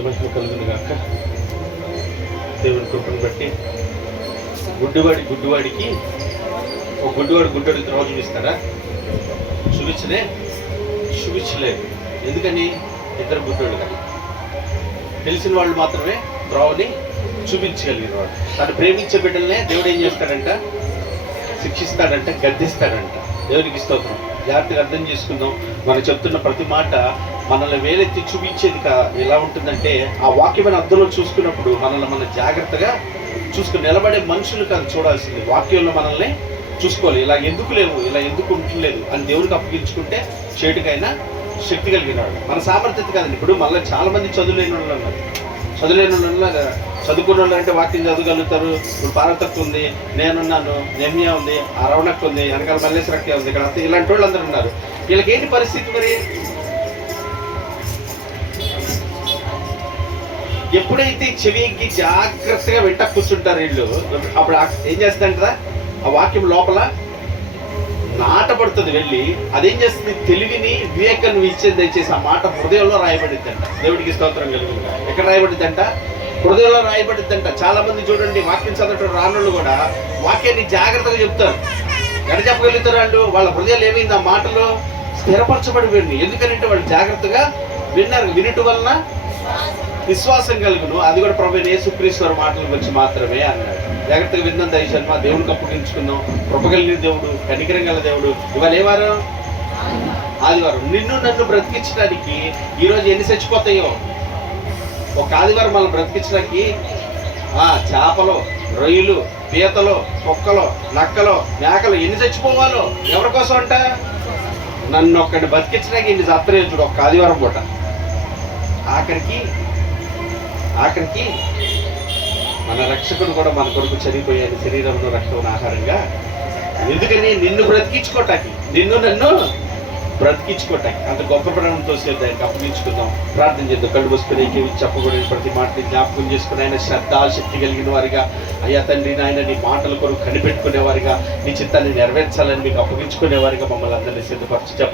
మహిమ కలుగును గాక. దేవుని కృపను బట్టి గుడ్డివాడికి ఒక గుడ్డివాడికి త్రోవ చూపిస్తారా? చూపించలేదు. ఎందుకని? ఇద్దరు గుడ్డోళ్ళు కానీ తెలిసిన వాళ్ళు మాత్రమే త్రోవని చూపించగలిగిన వాడు. తను ప్రేమించే బిడ్డలనే దేవుడు ఏం చేస్తాడంట? శిక్షిస్తాడంట, గద్దిస్తాడంట. దేవునికి స్తోత్రం. జాగ్రత్తగా అర్థం చేసుకుందాం. మనం చెప్తున్న ప్రతి మాట మనల్ని వేలెత్తి చూపించేది ఎలా ఉంటుందంటే, ఆ వాక్యమైన అర్థంలో చూసుకున్నప్పుడు మనల్ని మనం జాగ్రత్తగా చూసుకుని నిలబడే మనుషులు కాదు చూడాల్సింది, వాక్యంలో మనల్ని చూసుకోవాలి. ఇలా ఎందుకు లేవు, ఇలా ఎందుకు ఉండలేదు అని దేవుడికి అప్పగించుకుంటే చేటుకైనా శక్తి కలిగిన వాడు. మన సామర్థ్యత కాదండి. ఇప్పుడు మళ్ళీ చాలా మంది చదువులేని వాళ్ళు ఉన్నారు. చదువుకున్న వాళ్ళు అంటే వాక్యం చదవగలుగుతారు. ఇప్పుడు పార్వతక్క ఉంది, నేనున్నాను, నెమ్య ఉంది, ఆ రవణక్క ఉంది, వెనకాల మల్లేశ్వరక్క ఉంది, ఇక్కడ ఇలాంటి వాళ్ళు అందరూ ఉన్నారు. వీళ్ళకి ఏంటి పరిస్థితి? మరి ఎప్పుడైతే చెవికి జాగ్రత్తగా వెంట కూర్చుంటారు వీళ్ళు, అప్పుడు ఏం చేస్తుందంటారా? ఆ వాక్యం లోపల నాటపడుతుంది. వెళ్ళి అదేం చేస్తుంది? తెలివిని, వివేకాన్ని ఇచ్చేది. దయచేసి ఆ మాట హృదయంలో రాయబడిద్దంట. దేవుడికి స్తోత్రం కలుగుతుంది. ఎక్కడ రాయబడిద్దంట? హృదయంలో రాయబడిద్దంట. చాలా మంది చూడండి, వాక్యం చదవటం రానోళ్ళు కూడా వాక్యాన్ని జాగ్రత్తగా చెప్తారు. ఎక్కడ చెప్పగలుగుతారు వాళ్ళు? వాళ్ళ హృదయాలు ఏమైంది? ఆ మాటలో స్థిరపరచబడి విని. ఎందుకంటే వాళ్ళు జాగ్రత్తగా విన్నారు. వినటం వలన విశ్వాసం కలుగును. అది కూడా ప్రభువైన యేసుక్రీస్తు మాటల గురించి మాత్రమే అన్నాడు. జాగ్రత్తగా విందాం. దయచేసి దేవుడికి అప్పగించుకుందాం. కృపగలిగిన దేవుడు, కనికరం గల దేవుడు. ఇవాళ ఏ వారం? ఆదివారం. నన్ను బ్రతికించడానికి ఈరోజు ఎన్ని చచ్చిపోతాయో. ఒక ఆదివారం మనం బ్రతికించడానికి చేపలు, రొయ్యలు, పీతలు, కుక్కలు, నక్కలు, మేకలు ఎన్ని చచ్చిపోవాలో. ఎవరి కోసం అంట? నన్ను ఒక్కడిని బతికించడానికి ఇన్ని చత్తలేదు చూడు ఒక్క ఆదివారం పూట. ఆఖరికి మన రక్షకుడు కూడా మన కొరకు చనిపోయాడు శరీరంలో రక్తం ఆహారంగా. ఎందుకని? నన్ను బ్రతికించుకోటానికి అంత గొప్ప ప్రాణంతో దానికి అప్పగించుకుందాం. ప్రార్థన చేద్దాం. కళ్ళు మూసుకొని చెప్పబడిన ప్రతి మాటని జ్ఞాపకం చేసుకుని ఆయన శ్రద్ధాశక్తి కలిగిన వారిగా, అయ్యా తండ్రి నాయన నీ మాటల కొరకు కనిపెట్టుకునేవారిగా, నీ చిత్తాన్ని నెరవేర్చాలని మీకు అప్పగించుకునేవారిగా మమ్మల్ని అందరినీ సిద్ధపరచు.